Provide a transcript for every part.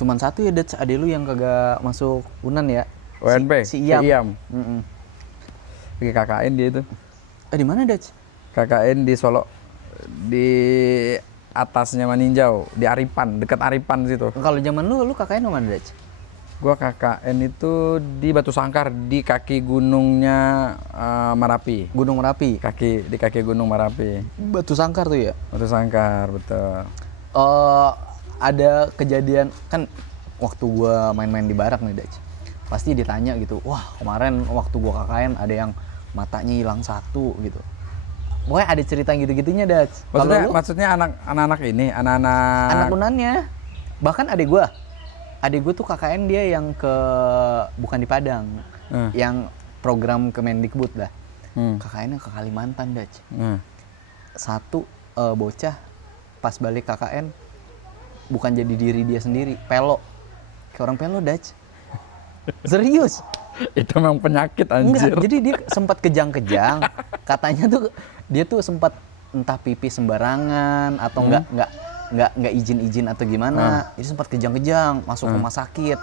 Cuman satu ya, Dats, adek lu yang kagak masuk Unan ya. UNP, Si Iyam. Pakai KKN dia itu. Di mana, Dats? KKN di Solo, di atasnya Maninjau, di Aripan, dekat Aripan situ. Kalau zaman lu KKN mana, Dats? Gua KKN itu di Batu Sangkar, di kaki gunungnya Merapi. Gunung Merapi. Di kaki Gunung Merapi. Batu Sangkar tuh ya? Batu Sangkar, betul. Ada kejadian kan waktu gua main-main di Barak nih, Dats. Pasti ditanya gitu, wah kemarin waktu gua KKN ada yang matanya hilang satu gitu. Pokoknya ada cerita gitu-gitunya, Dats. Maksudnya anak-anak ini, anak-anak anak Unannya. Bahkan adik gua tuh KKN dia yang bukan di Padang, yang program Kemendikbud lah. KKN-nya ke Kalimantan, Dats. Satu bocah pas balik KKN bukan jadi diri dia sendiri, pelo. Kayak orang pelo, Dats. Serius. Itu memang penyakit, anjir. Enggak, jadi dia sempat kejang-kejang. Katanya tuh dia tuh sempat entah pipis sembarangan atau nggak izin atau gimana. Jadi sempat kejang-kejang, masuk rumah sakit.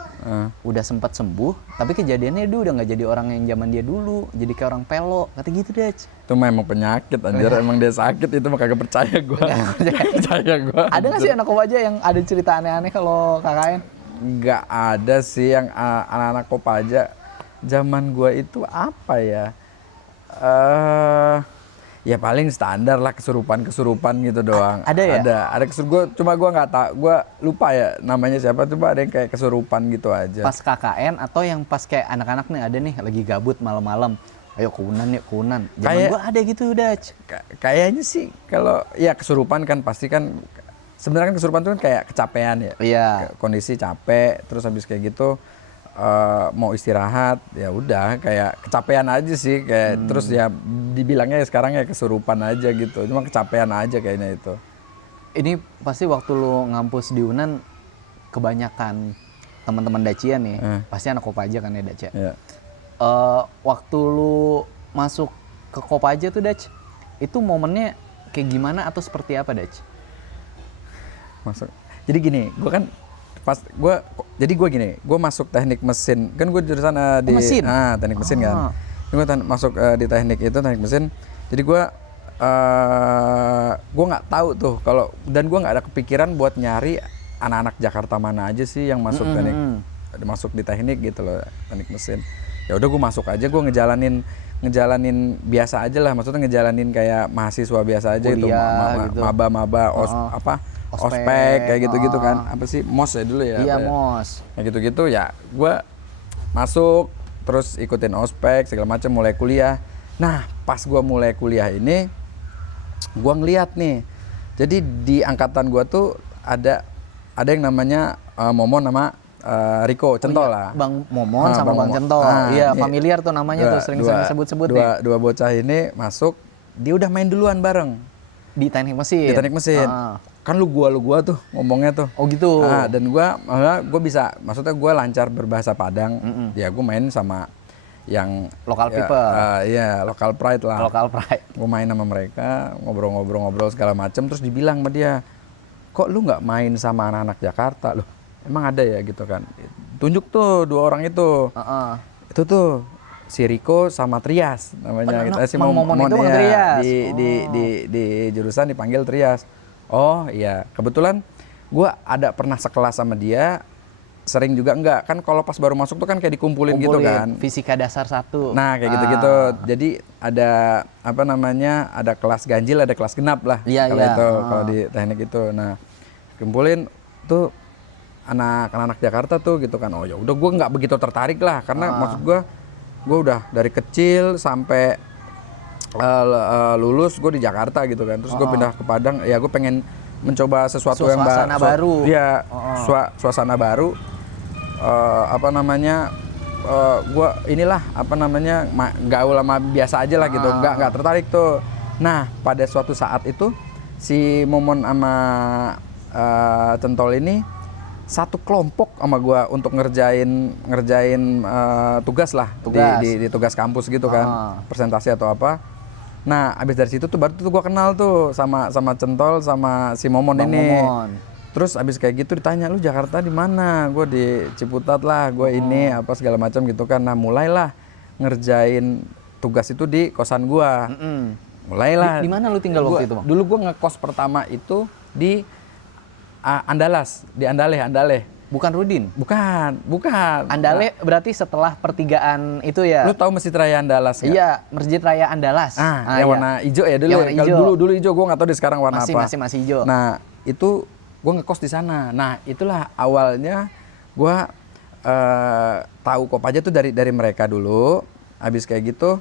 Udah sempat sembuh, tapi kejadiannya dia udah nggak jadi orang yang zaman dia dulu, jadi kayak orang pelo. Kata gitu, Dats. Itu memang penyakit, anjir. Emang dia sakit, itu mah kagak percaya gua. Percaya gua. Ada nggak sih anak Kopaja yang ada cerita aneh-aneh kalau KKN? Nggak ada sih yang anak-anak Kopaja. Zaman gua itu apa ya? Ya paling standar lah, kesurupan gitu doang. Ada ya? Ada cuma gua nggak tahu, gua lupa ya namanya siapa. Coba ada yang kayak kesurupan gitu aja. Pas KKN atau yang pas kayak anak-anak nih ada nih lagi gabut malam-malam. Ayo ke Unan yuk, ke Unan. Zaman gua ada gitu, Dats. Kayaknya sih kalau ya kesurupan kan pasti kan, sebenarnya kan kesurupan itu kan kayak kecapean ya. Iya. Kondisi capek, terus habis kayak gitu mau istirahat, ya udah kayak kecapean aja sih, kayak terus ya dibilangnya sekarang ya kesurupan aja gitu, cuma kecapean aja kayaknya itu. Ini pasti waktu lu ngampus di Unan kebanyakan teman-teman Dacian nih, pasti anak Kopaja kan ya, Dats ya. Yeah. Waktu lu masuk ke Kopaja tuh, Dats, itu momennya kayak gimana atau seperti apa, Dats? Masuk. Jadi gini, gue masuk teknik mesin, kan gue jurusan di mesin? Teknik mesin kan. Gue masuk di teknik mesin. Jadi gue nggak tahu tuh kalau, dan gue nggak ada kepikiran buat nyari anak-anak Jakarta mana aja sih yang masuk masuk di teknik gitu loh, teknik mesin. Ya udah gue masuk aja, gue ngejalanin biasa aja lah, maksudnya ngejalanin kayak mahasiswa biasa aja. Kuliah, gitu, maba ospek kayak gitu-gitu kan, apa sih, mos ya dulu ya. Iya, mos. Kayak gitu-gitu ya, gue masuk terus ikutin ospek segala macam, mulai kuliah. Nah pas gue mulai kuliah ini, gue ngeliat nih, jadi di angkatan gue tuh ada yang namanya Momon sama Riko Centol lah. Bang Momon sama Bang Centol. Iya, familiar tuh namanya tuh, sering sebut-sebut nih. Dua bocah ini masuk, dia udah main duluan bareng di teknik mesin. Kan lu gua tuh ngomongnya tuh. Oh gitu. Dan gua bisa, maksudnya gua lancar berbahasa Padang. Ya gua main sama yang local people. Iya, local pride lah. Local pride. Gua main sama mereka, ngobrol segala macem, terus dibilang sama dia, kok lu nggak main sama anak-anak Jakarta? Loh, emang ada ya gitu kan? Tunjuk tuh dua orang itu. Itu tuh si Riko sama Trias namanya. Si Momon itu Trias. Di jurusan dipanggil Trias. Oh iya, kebetulan gue pernah sekelas sama dia, sering juga enggak. Kan kalau pas baru masuk tuh kan kayak dikumpulin gitu kan. Fisika dasar 1. Nah kayak gitu-gitu. Jadi ada ada kelas ganjil, ada kelas genap lah. Iya. Kalau di teknik itu. Nah kumpulin tuh anak-anak Jakarta tuh gitu kan. Oh ya udah, gue nggak begitu tertarik lah, karena maksud gue udah dari kecil sampai lulus gue di Jakarta gitu kan. Terus gue pindah ke Padang, ya gue pengen mencoba sesuatu yang baru. Iya, suasana baru. Gue gaul sama biasa aja lah gitu, nggak tertarik tuh. Nah pada suatu saat itu si Momon sama Centol ini satu kelompok sama gue untuk ngerjain tugas lah. Di tugas kampus gitu kan, presentasi atau apa. Nah abis dari situ tuh baru tuh gue kenal tuh sama Centol sama si Momon ini. Terus abis kayak gitu ditanya, lu Jakarta di mana? Gue di Ciputat lah, gue ini apa segala macam gitu kan. Nah mulailah ngerjain tugas itu di kosan gue. Mulailah. Di mana lu tinggal waktu itu, Bang? Dulu gue ngekos pertama itu di Andalas, di Andaleh. Bukan Rudin? Bukan. Andaleh berarti setelah pertigaan itu ya? Lu tahu Masjid Raya Andalas nggak? Iya, Masjid Raya Andalas. Yang iya. warna hijau ya dulu. Yang warna hijau. Dulu hijau, gue nggak tahu di sekarang warna apa. Masih hijau. Nah itu gue ngekos di sana. Nah itulah awalnya gue tahu Kopaja tuh dari mereka dulu. Habis kayak gitu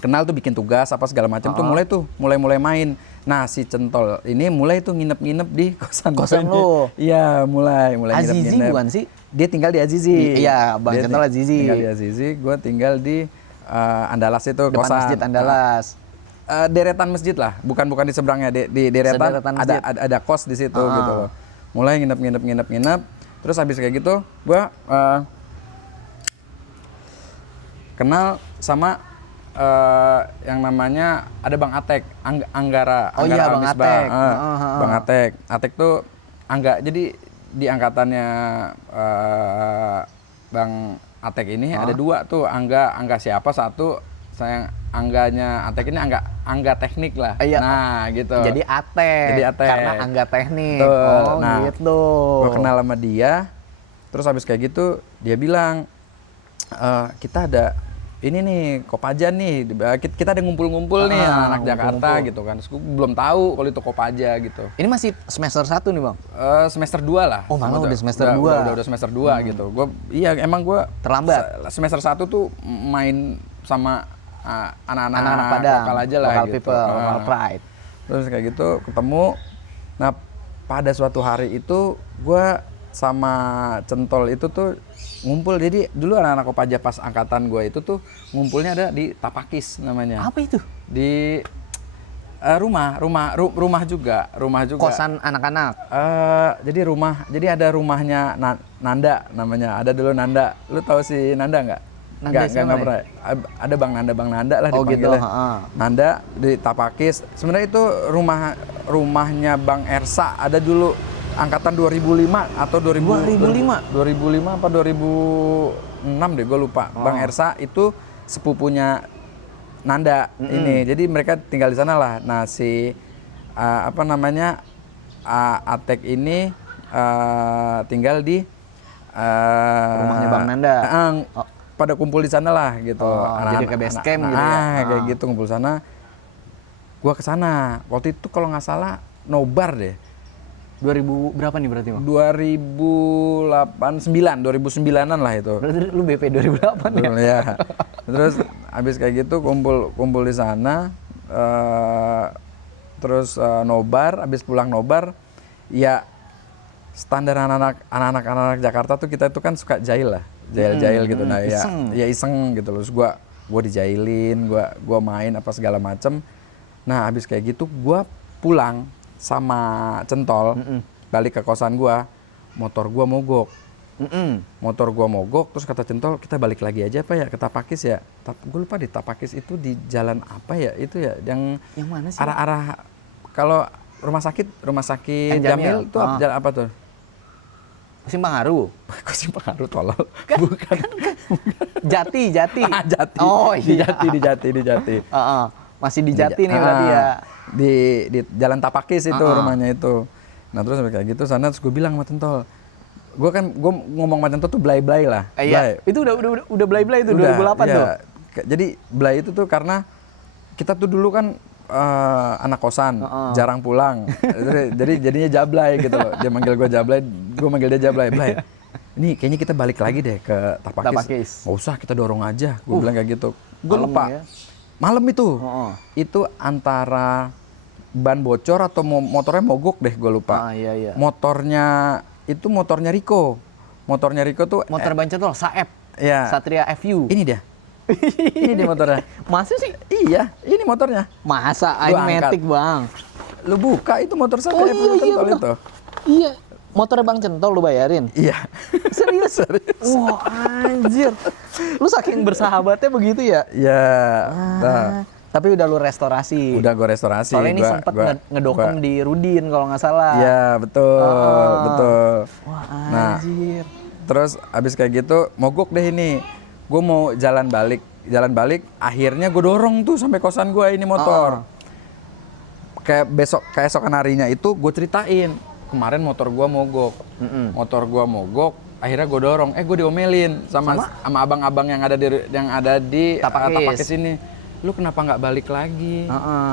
kenal tuh, bikin tugas apa segala macam tuh mulai main. Nah si Centol ini mulai tuh nginep di kosan lu. Iya mulai Azizi nginep. bukan sih? Dia tinggal di Azizi. Iya, Bang Centol Azizi. Tinggal di Azizi, gue tinggal di Andalas itu, depan kosan. Masjid Andalas. Deretan masjid lah, bukan di seberangnya, di deretan ada kos di situ gitu loh. Mulai nginep. Terus habis kayak gitu, gue kenal sama yang namanya ada Bang Atek, Anggara Bang Misbah. Atek. Bang Atek. Atek tuh jadi di angkatannya Bang Atek ini ada dua tuh, Angga siapa satu, sayang Angganya Atek ini Angga teknik lah. Nah gitu. Jadi Atek. Karena Angga teknik. Tuh. Nah, gitu. Gue kenal sama dia. Terus habis kayak gitu dia bilang, kita ada ini nih Kopaja nih, kita ada ngumpul-ngumpul nih anak Jakarta gitu kan. Terus gue belum tahu kalau itu Kopaja gitu. Ini masih semester 1 nih Bang? Semester 2 lah. Oh malah udah semester 2. Udah semester 2 gitu. Emang gue terlambat. Semester 1 tuh main sama anak-anak Padang, lokal aja lah local gitu. People, local pride. Terus kayak gitu ketemu. Nah pada suatu hari itu gue sama Centol itu tuh ngumpul. Jadi dulu anak-anak Kopaja pas angkatan gue itu tuh ngumpulnya ada di Tapakis namanya. Apa itu? Di rumah juga. Kosan anak-anak. Jadi ada rumahnya Nanda namanya. Ada dulu Nanda. Lu tahu si Nanda nggak? Nggak pernah. Ada Bang Nanda lah dipanggilnya. Gitu. Nanda di Tapakis. Sebenarnya itu rumahnya Bang Ersa. Ada dulu angkatan 2005 atau 2005 apa 2006 deh, gue lupa. Bang Ersa itu sepupunya Nanda ini. Jadi mereka tinggal di sana lah. Nah si Atek ini tinggal di rumahnya Bang Nanda. Pada kumpul di sana lah gitu. Jadi ke base camp gitu ya. Kayak gitu ngumpul sana. Gua ke sana. Waktu itu kalau nggak salah nobar deh. 2000 berapa nih berarti, Bang? 2009-an lah itu. Berarti lu BP 2008 ya? Ya. Terus habis kayak gitu kumpul di sana. Terus nobar, habis pulang nobar ya standar anak-anak Jakarta tuh kita itu kan suka jahil lah. Jahil gitu. Nah ya iseng gitu loh. Terus gua dijailin, gua main apa segala macem. Nah habis kayak gitu gua pulang sama Centol, balik ke kosan gua, motor gua mogok. Terus kata Centol, kita balik lagi aja apa ya ke Tapakis ya. Gue lupa di Tapakis itu di jalan apa ya itu ya, yang mana sih? Arah kalau rumah sakit Jamil tuh jalan apa tuh? Simpang Haru. Kok Simpang Haru tolol? Bukan. Jati. Jati. Oh iya. Di Jati. Masih di Jati nih berarti ya. Di Jalan Tapakis itu rumahnya itu. Nah terus kayak gitu sana, terus gue bilang sama Centol, gue ngomong sama Centol tuh blay lah. Iya. Itu udah blay itu 2008 tuh. Jadi blay itu tuh karena kita tuh dulu kan anak kosan, jarang pulang. Jadi jadinya Jablay gitu loh. Dia manggil gue Jablay, gue manggil dia Jablay. Blay, ini kayaknya kita balik lagi deh ke Tapakis. Nggak usah, kita dorong aja. Gue bilang kayak gitu. Gue lupa. Ya? Malam itu. Itu antara ban bocor atau motornya mogok deh, gue lupa. Iya. Motornya Riko. Motornya Riko tuh motor ban Centol, Saeb. Iya. Satria FU. Ini dia. Ini dia motornya. Masa sih? Iya, ini motornya. Masa? Matic, Bang. Lu buka itu motor Satria FU Centol itu. Iya. Motornya Bang Centol lu bayarin? Iya. Serius? Wah, anjir. Lu saking bersahabatnya begitu ya? Iya. Nah, Tapi udah lu restorasi. Udah gue restorasi. Soalnya ini sempet ngedokem di Rudin kalau nggak salah. Iya, betul. Wah, Nah, anjir. terus abis kayak gitu mogok deh ini. Gue mau jalan balik, akhirnya gue dorong tuh sampai kosan gue ini motor. Keesokan harinya itu gue ceritain, kemarin motor gue mogok. Akhirnya gue dorong, gue diomelin sama abang-abang yang ada di Tapakis ini. Lu kenapa nggak balik lagi?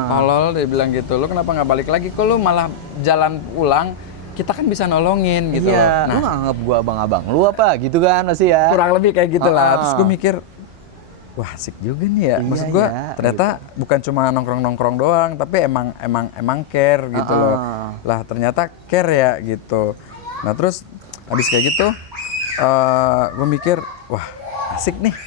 Tolol, dia bilang gitu. Lu kenapa nggak balik lagi? Kok lu malah jalan pulang? Kita kan bisa nolongin gitu. Iya, lu nggak anggap gua abang-abang lu apa gitu kan masih ya? Kurang lebih kayak gitulah. Terus gue mikir, wah asik juga nih ya. Maksud gue ternyata bukan cuma nongkrong-nongkrong doang, tapi emang care gitu loh. Lah ternyata care ya gitu. Nah terus habis kayak gitu, gue mikir, wah asik nih.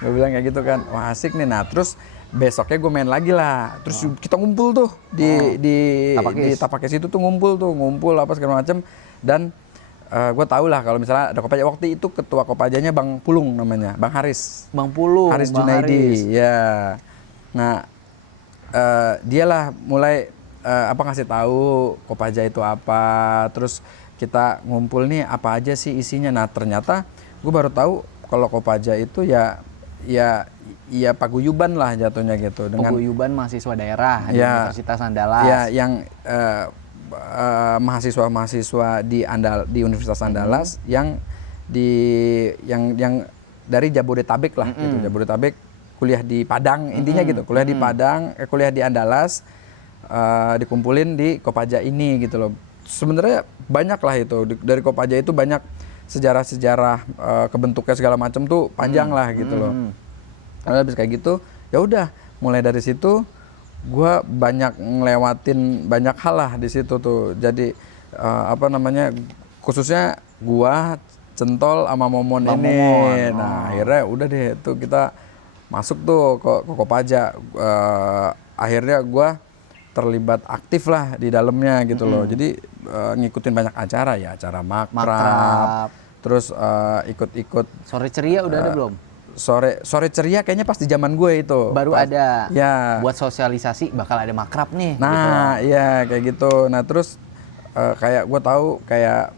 Gue bilang kayak gitu kan, wah asik nih. Nah terus besoknya gue main lagi lah. Terus kita ngumpul tuh di Tapakis itu tuh ngumpul apa segala macem. Dan gue tau lah kalau misalnya ada Kopaja, waktu itu ketua Kopajanya Bang Pulung namanya, Bang Haris. Bang Pulung, Haris Junaidi, ya. Nah, dialah mulai ngasih tahu Kopaja itu apa, terus kita ngumpul nih apa aja sih isinya. Nah ternyata gue baru tahu kalau Kopaja itu ya paguyuban lah jatuhnya gitu. Dengan paguyuban mahasiswa daerah di Universitas Andalas. Ya, yang mahasiswa di Universitas Andalas yang dari Jabodetabek lah gitu. Jabodetabek kuliah di Padang intinya gitu. Kuliah di Padang, kuliah di Andalas, dikumpulin di Kopaja ini gitu loh. Sebenarnya banyak lah itu dari Kopaja itu banyak sejarah-sejarah kebentuknya segala macam tuh panjang lah gitu loh. Lalu habis kayak gitu, ya udah mulai dari situ gue banyak ngelewatin banyak hal lah di situ tuh. Jadi khususnya gue Centol sama Momon ini. Nah akhirnya udah deh tuh kita masuk tuh ke Kopaja. Akhirnya gue terlibat aktif lah di dalamnya gitu loh. Jadi ngikutin banyak acara ya, acara makrab. Terus ikut-ikut. Sore ceria udah ada belum? Sore ceria kayaknya pas di zaman gue itu. Baru ada. Ya. Buat sosialisasi bakal ada makrab nih. Nah, iya kayak gitu. Nah, terus kayak gue tahu kayak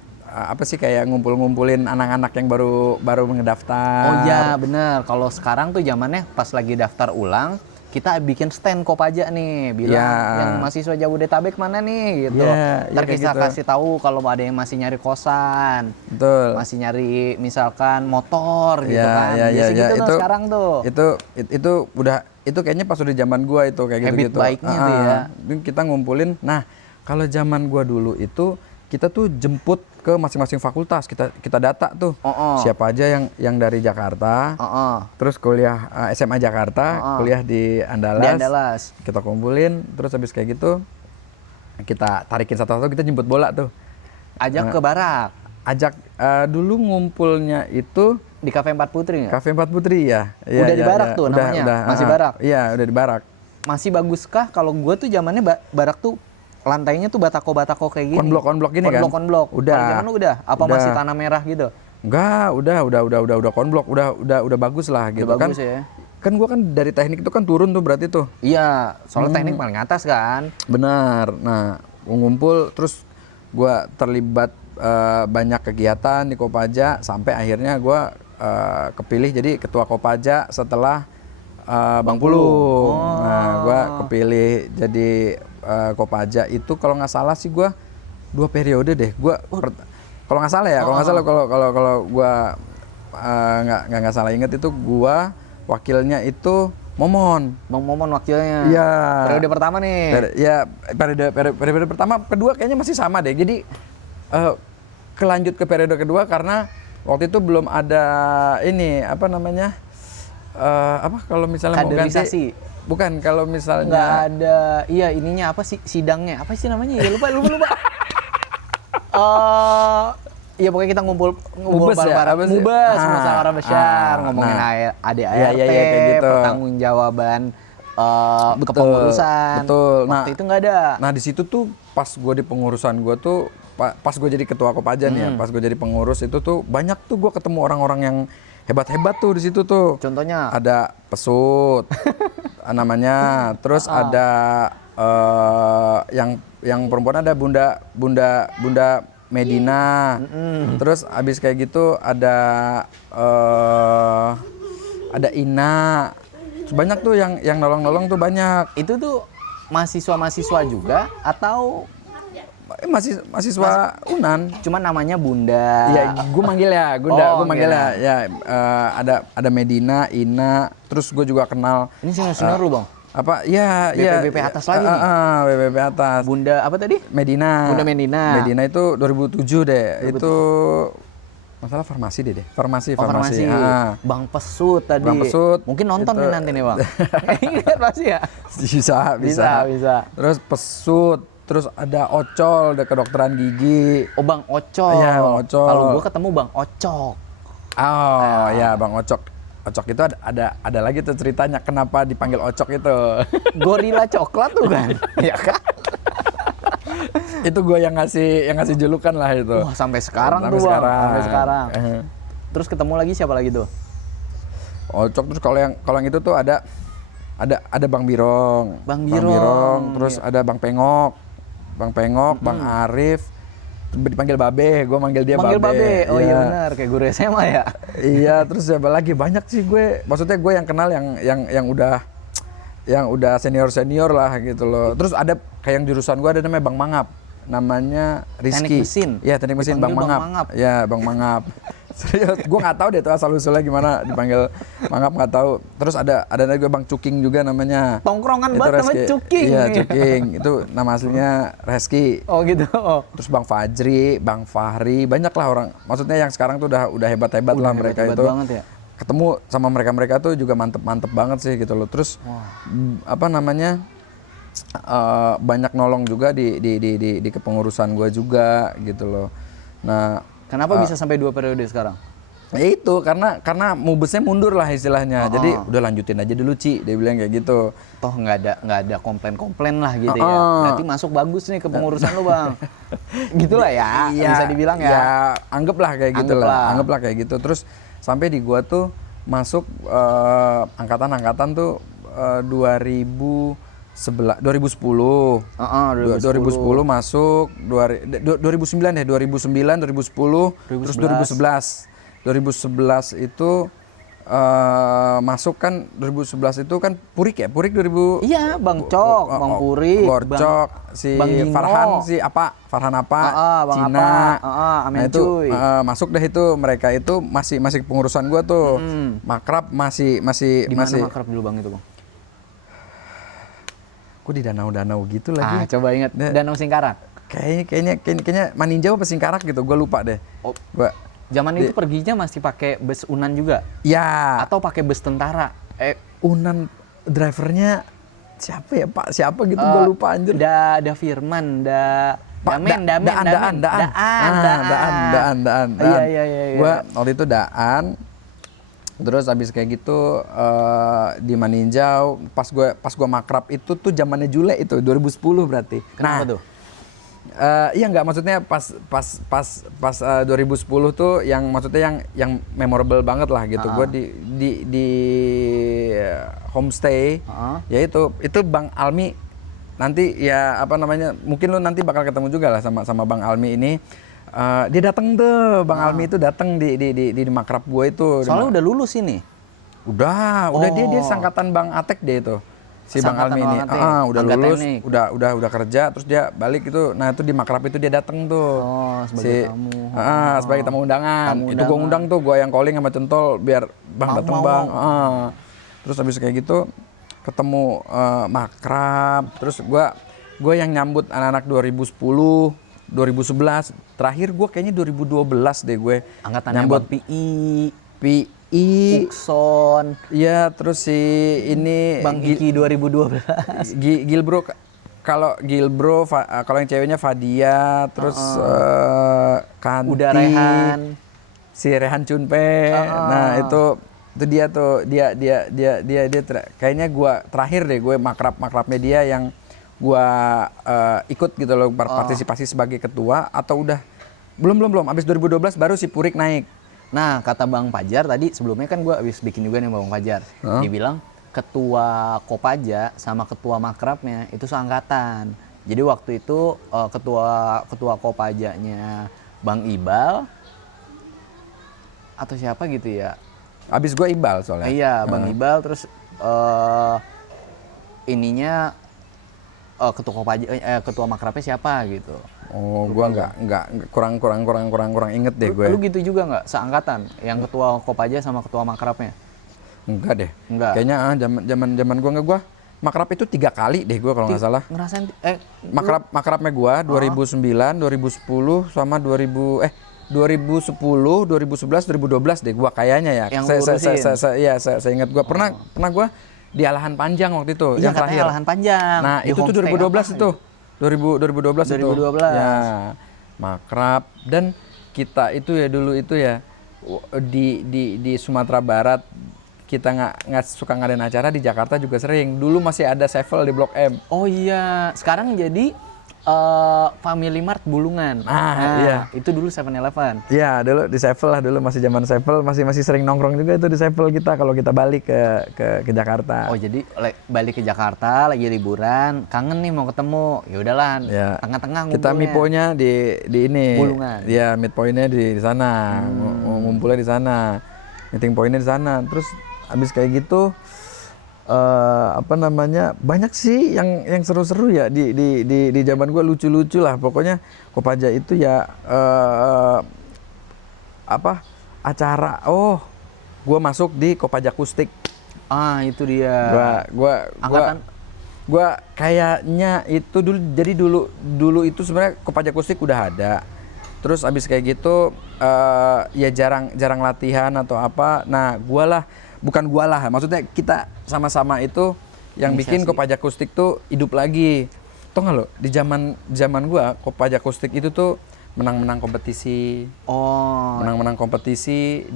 kayak ngumpulin anak-anak yang baru ngedaftar. Oh iya, bener. Kalau sekarang tuh zamannya pas lagi daftar ulang, kita bikin stand Kopaja nih, bilang yang mahasiswa Jabodetabek mana nih gitu. Ntar kita kasih tahu kalau ada yang masih nyari kosan. Betul. Masih nyari misalkan motor gitu kan. Biasa gitu tuh sekarang tuh. Itu udah itu kayaknya pas udah zaman gua itu kayak gitu-gitu. Habit baiknya tuh ya. Kita ngumpulin. Nah, kalau zaman gua dulu itu kita tuh jemput ke masing-masing fakultas, kita data tuh siapa aja yang dari Jakarta, terus kuliah SMA Jakarta, kuliah di Andalas, kita kumpulin, terus habis kayak gitu kita tarikin satu-satu, kita jemput bola tuh, ajak ke barak, dulu ngumpulnya itu di Cafe 4 Putri nggak? Cafe 4 Putri ya. Udah di barak tuh namanya, masih barak? Iya udah di barak. Masih baguskah? Kalau gue tuh zamannya barak tuh lantainya tuh batako kayak gini. Konblok gini kan? Konblok. Udah. Zaman lu udah? Apa masih tanah merah gitu? Enggak, udah konblok, udah bagus lah gitu udah kan. Bagus ya. Kan gua kan dari teknik itu kan turun tuh berarti tuh. Iya, soalnya teknik paling atas kan. Benar. Nah, ngumpul terus gua terlibat banyak kegiatan di Kopaja sampai akhirnya gua kepilih jadi ketua Kopaja setelah Bang Pulung. Nah, gua kepilih jadi Kopaja itu kalau nggak salah sih gue 2 periode deh. Kalau nggak salah ya, kalau gue nggak salah inget itu gue wakilnya itu Momon. Bang Momon wakilnya. Iya. Periode pertama nih. Periode pertama, kedua kayaknya masih sama deh. Jadi kelanjut ke periode kedua karena waktu itu belum ada ini kalau misalnya mau ganti. Bukan, kalau misalnya nggak ada, iya ininya apa sih sidangnya, apa sih namanya ya lupa. Iya pokoknya kita ngumpul bareng-bareng, musyawarah besar, ngomongin ADART, gitu. Pertanggungjawaban kepengurusan. Betul. Waktu itu nggak ada. Nah di situ tuh pas gue di pengurusan gue tuh, pas gue jadi ketua Kopaja nih ya, pas gue jadi pengurus itu tuh banyak tuh gue ketemu orang-orang yang hebat-hebat tuh di situ tuh. Contohnya? Ada Pesut, namanya. Terus ada yang perempuan ada Bunda Medina. Terus abis kayak gitu ada Ina. Banyak tuh yang nolong-nolong tuh banyak. Itu tuh mahasiswa juga atau mahasiswa Unan? Cuman namanya Bunda. Iya, gue manggil ya, gue manggil gitu. ya. Ada Medina, Ina, terus gue juga kenal. Ini senior lu, Bang? Apa? Iya, BP atas lagi nih. BP atas. Bunda apa tadi? Medina. Bunda Medina. Medina itu 2007 deh. Itu masalah farmasi deh. Farmasi. Bang Pesut tadi. Bang Pesut. Mungkin nonton nih nanti nih, Bang. Ingat pasti ya? Bisa. Terus Pesut. Terus ada Ocol, ada kedokteran gigi. Oh, Bang Ocol. Iya, Bang Ocol. Kalau gua ketemu Bang Ocok. Oh, ya Bang Ocok. Ocok itu ada lagi tuh ceritanya kenapa dipanggil Ocok itu. Gorila coklat tuh kan? Iya kan? Itu gue yang ngasih julukan lah itu. Wah, sampai sekarang tuh, Bang. Sampai sekarang. Terus ketemu lagi siapa lagi tuh? Ocok. Terus kalau yang itu tuh ada Bang Birong. Bang Birong. Terus ada Bang Pengok, Bang Arif. Dipanggil Babe, gue manggil dia Babe. Oh iya benar, kayak guru SMA ya. Iya, terus siapa lagi banyak sih gue. Maksudnya gue yang kenal yang udah senior lah gitu loh. Terus ada kayak yang jurusan gue ada namanya Bang Mangap. Namanya Rizky. Teknik mesin. Iya, teknik mesin Bang Mangap. Iya, Bang Mangap. Serius, gue nggak tahu deh tuh asal usulnya gimana dipanggil Mangap, nggak tahu. Terus ada gue Bang Cuking juga namanya. Tongkrongan banget namanya Cuking. Iya, Cuking. Itu nama aslinya Reski. Oh gitu. Terus Bang Fajri, Bang Fahri, banyak lah orang. Maksudnya yang sekarang tuh udah hebat-hebat lah mereka itu. Banget ya. Ketemu sama mereka tuh juga mantep banget sih gitu loh. Terus banyak nolong juga di kepengurusan gue juga gitu loh. Nah, kenapa bisa sampai 2 periode sekarang? Ya itu karena mubesnya mundur lah istilahnya. Jadi udah lanjutin aja dulu Ci, dia bilang kayak gitu. Toh nggak ada komplain lah gitu ya. Berarti masuk bagus nih ke pengurusan lu, Bang. Gitulah ya, bisa dibilang ya. Ya anggaplah kayak gitu lah. Anggaplah kayak gitu. Terus sampai di gua tuh masuk angkatan tuh 2010. 2010 masuk 2009 deh, 2010 terus 2011 itu masuk kan 2011 itu kan Purik 2000. Iya, Bang Cok, Bang Purik, Borcok, si Farhan Farhan Cina. Amin itu cuy. Masuk deh itu, mereka itu masih pengurusan gua tuh. Makrab masih Di mana makrab dulu, Bang, itu, Bang? Gue di danau-danau gitu lagi. Coba ingat, Danau Singkarak. Kayaknya Maninjau apa Singkarak gitu, gue lupa deh. Zaman itu perginya masih pakai bus Unan juga? Ya. Atau pakai bus tentara? Unan drivernya siapa ya Pak? Siapa gitu, gue lupa anjir. Da Firman, Damen. Daan. Iya. Gue waktu itu Daan. Terus abis kayak gitu di Maninjau, pas gue makrab itu tuh zamannya Jule itu 2010 berarti. Kenapa tuh? Iya nggak, maksudnya pas 2010 tuh yang maksudnya yang memorable banget lah gitu. Gue di homestay, ya itu Bang Almi. Nanti ya apa namanya, mungkin lu nanti bakal ketemu juga lah sama Bang Almi ini. Dia datang tuh, Bang Almi itu datang di makrab gue itu. Soalnya udah lulus ini. Udah dia sangkatan Bang Atek dia itu. Si Bang Almi ini udah lulus, udah kerja, terus dia balik itu. Nah, itu di makrab itu dia datang tuh. Sebagai tamu. Sebagai tamu undangan. Itu gue undang tuh, gue yang calling sama Centol biar Bang datang, Bang. Terus habis kayak gitu ketemu makrab, terus gue yang nyambut anak-anak 2010 2011, terakhir gue kayaknya 2012 deh gue angkatannya Bang PI, Ukson, iya, terus si ini Bang Iki 2012, Gilbro, kalau yang ceweknya Fadia, terus Kanti, udah Rehan, si Rehan Chunpe, nah itu dia tuh dia kayaknya gue terakhir deh gue makrabnya dia yang gua ikut gitu loh, partisipasi sebagai ketua. Atau udah belum abis 2012 baru si Purik naik. Nah, kata Bang Fajar tadi sebelumnya kan gua abis bikin juga nih Bang Fajar, dia bilang ketua Kopaja sama ketua Makrabnya itu seangkatan. Jadi waktu itu ketua Kopajanya Bang Ibal atau siapa gitu ya. Abis gue Ibal soalnya. Iya, Bang Ibal, terus ininya ketua Kopaja, ketua Makrabnya siapa gitu. Oh, gue nggak kurang inget deh gue. Lu gitu juga nggak seangkatan yang ketua Kopaja sama ketua Makrabnya? Enggak deh. Enggak. Kayaknya zaman gue Makrab itu 3 kali deh gue kalau nggak salah. Ngerasain Makrabnya gue 2009, 2010 sama 2010, 2011, 2012 deh gue kayaknya ya. Saya ingat gue pernah gue di Alahan Panjang waktu itu iya, yang terakhir. Alahan Panjang. Nah, itu tuh 2012 itu. 2012 itu. 2012. Ya, Makrab dan kita itu ya dulu itu ya di Sumatera Barat kita nggak suka ngadain acara, di Jakarta juga sering. Dulu masih ada Sevel di Blok M. Oh iya, sekarang jadi Family Mart Bulungan. Iya. Itu dulu 7-Eleven. Iya, dulu di Sevel lah, dulu masih zaman Sevel, masih sering nongkrong juga itu di Sevel kita kalau kita balik ke Jakarta. Oh, jadi balik ke Jakarta lagi liburan, kangen nih mau ketemu. Ya udahlah, ya. Tengah-tengah ngumpulnya. Kita miponya di ini. Bulungan. Iya, meet point-nya di sana. Ngumpulnya di sana. Meeting point-nya di sana. Terus habis kayak gitu banyak sih yang seru-seru ya di zaman gue, lucu-lucu lah pokoknya. Kopaja itu ya acara gue masuk di Kopaja Akustik. Itu dia. Gua kayaknya itu dulu itu sebenarnya Kopaja Akustik udah ada. Terus abis kayak gitu ya jarang latihan atau apa. Nah, bukan gua lah, maksudnya kita sama-sama itu yang bikin Kopaja Akustik tuh hidup lagi. Tau nggak lo, di zaman gua Kopaja Akustik itu tuh menang kompetisi. Menang kompetisi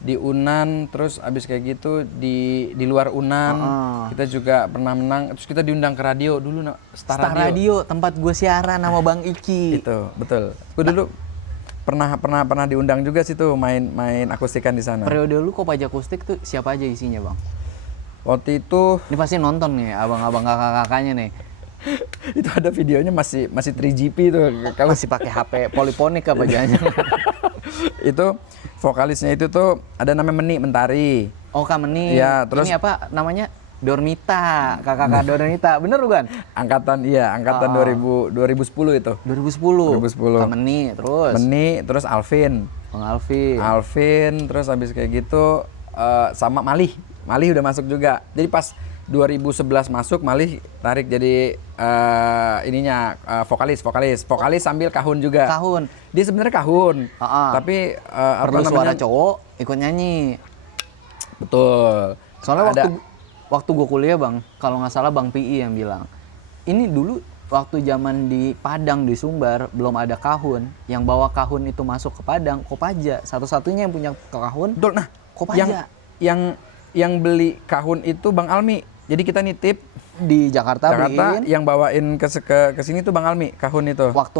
di Unan, terus abis kayak gitu di luar Unan kita juga pernah menang. Terus kita diundang ke radio dulu, Star Radio, tempat gue siaran sama Bang Iki. Itu betul. Gue dulu pernah diundang juga sih tuh main akustikan di sana. Periode lu Kopaja Akustik tuh siapa aja isinya, Bang? Waktu itu ini pasti nonton nih abang-abang kakak-kakaknya nih. Itu ada videonya masih 3GP tuh. Kalau masih pakai HP poliponik apa jangan? Itu vokalisnya itu tuh ada namanya Meni Mentari. Oh, Kak Meni. Ya, terus ini apa namanya? Dormita, kakak Dormita. Bener bukan? Angkatan 2010 itu. 2010. Kak Meni, terus Alvin. Bang Alvin, terus habis kayak gitu sama Malih udah masuk juga. Jadi pas 2011 masuk, Malih tarik jadi vokalis sambil kahun juga. Dia sebenarnya kahun, tapi perlu suara cowok ikut nyanyi. Betul. Soalnya waktu gue kuliah, Bang, kalau nggak salah Bang PI yang bilang, ini dulu waktu zaman di Padang, di Sumbar, belum ada kahun. Yang bawa kahun itu masuk ke Padang, Kopaja. Satu-satunya yang punya kahun, nah, Kopaja. Yang beli kahun itu Bang Almi. Jadi kita nitip di Jakarta beliin. Yang bawain ke sini tuh Bang Almi, kahun itu. Waktu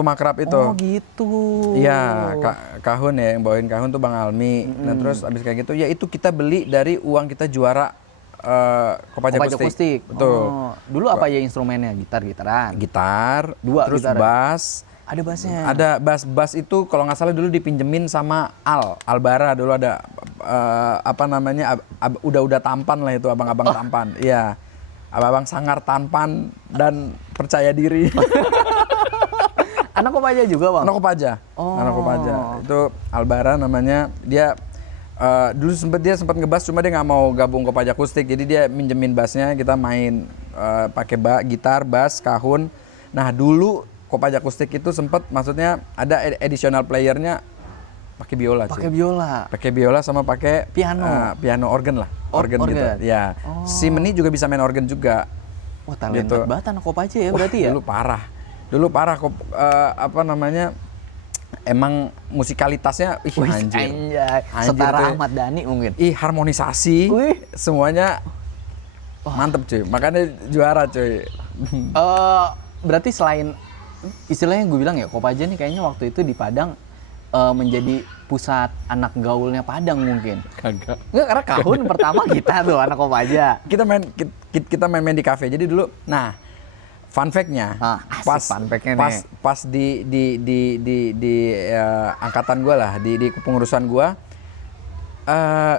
makrab itu. Oh gitu. Iya, kahun ya, yang bawain kahun tuh Bang Almi. Nah, terus abis kayak gitu, ya itu kita beli dari uang kita juara Kopaja Akustik. Betul. Dulu apa ya instrumennya? Gitaran. Gitar, terus gitaran. Bass. Ada bassnya. Ada bass itu kalau nggak salah dulu dipinjemin sama Albara, dulu ada udah tampan lah itu, abang-abang tampan. Iya. Abang sangar tampan dan percaya diri. Anak Kopaja juga, Bang? Anak Kopaja. Itu Albara namanya. Dia dulu dia sempat ngebas, cuma dia nggak mau gabung Kopaja Akustik, jadi dia minjemin bassnya, kita main pakai gitar, bass, kahun. Nah, dulu Kopaja Akustik itu sempat, maksudnya ada additional playernya pakai biola. Pakai biola sama pakai piano organ lah. Organ gitu. Ya. Si Meni juga bisa main organ juga. Wah, talented banget anak Kopaja ya. Berarti ya. Dulu parah emang musikalitasnya anjir. Setara Ahmad Dhani mungkin. Harmonisasi. Semuanya mantep cuy. Makanya juara cuy. Berarti selain istilahnya gue bilang ya, Kopaja nih kayaknya waktu itu di Padang menjadi pusat anak gaulnya Padang mungkin? Kagak. Enggak, karena Kahun pertama kita tuh anak Kopaja. Kita main-main di kafe. Jadi dulu, nah fun fact-nya, pas di angkatan gue lah, di kepengurusan gue,